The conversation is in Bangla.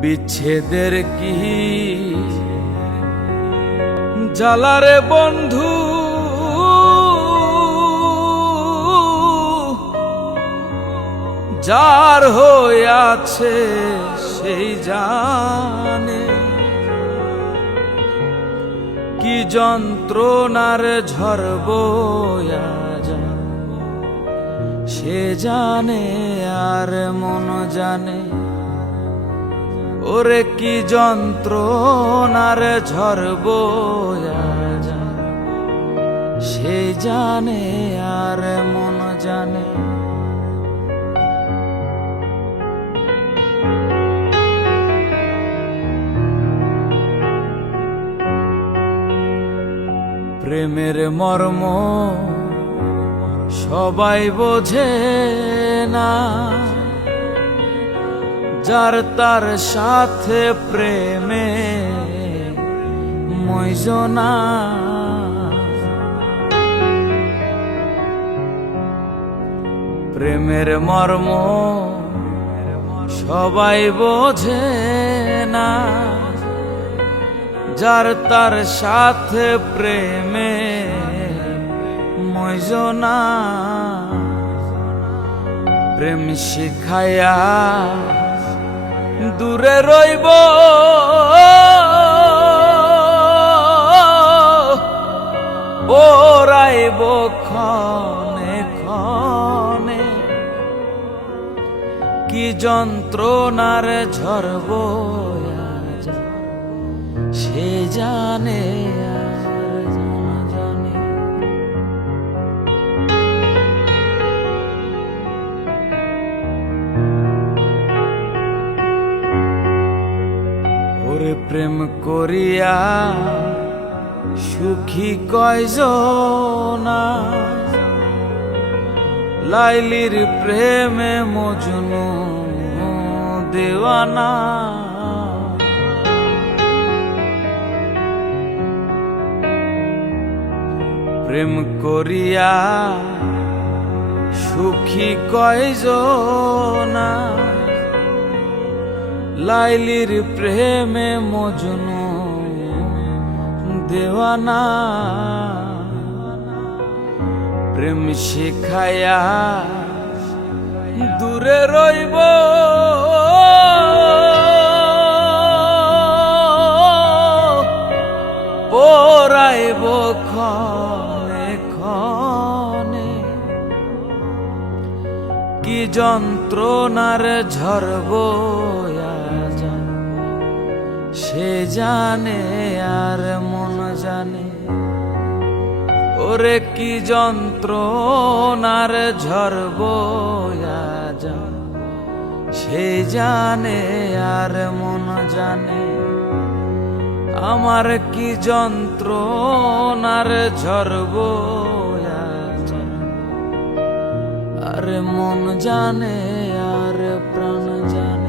বিচ্ছেদের কি? জ্বালারে বন্ধু, যার হয়ে আছে সেই জানে। কি যন্ত্রণার ঝরব সে জানে আর মন জানে। ওরে কি যন্ত্রণার ঝরব সে জানে আর মন জানে। প্রেমের মর্ম সবাই বোঝে না। যার তার সাথে প্রেমে মইজনা প্রেমের মর্ম সবাই বোঝে না। যার তার সাথে প্রেমে মইজনা প্রেম শিখায়া দূরে রইব। ওরাইব খনে খনে কি যন্ত্রণার ঝরব সে জানে ওরে প্রেম করিয়া সুখী কয়জনা? লাইলির প্রেমে মজনু দেওয়ানা। প্রেম করিয়া সুখী কয়জনা? লাইলির প্রেমে মজনু দেওয়ানা। প্রেম শিখায়া দূরে রইব। পরাইব ক্ষণে ক্ষণে। কি যন্ত্রণার ঝরব সে জানে আর মন জানে। ওরে কি যন্ত্রণার ঝরব সে জানে আর মন জানে। আমার কি যন্ত্রণার ঝরব আর মন জানে আর প্রাণ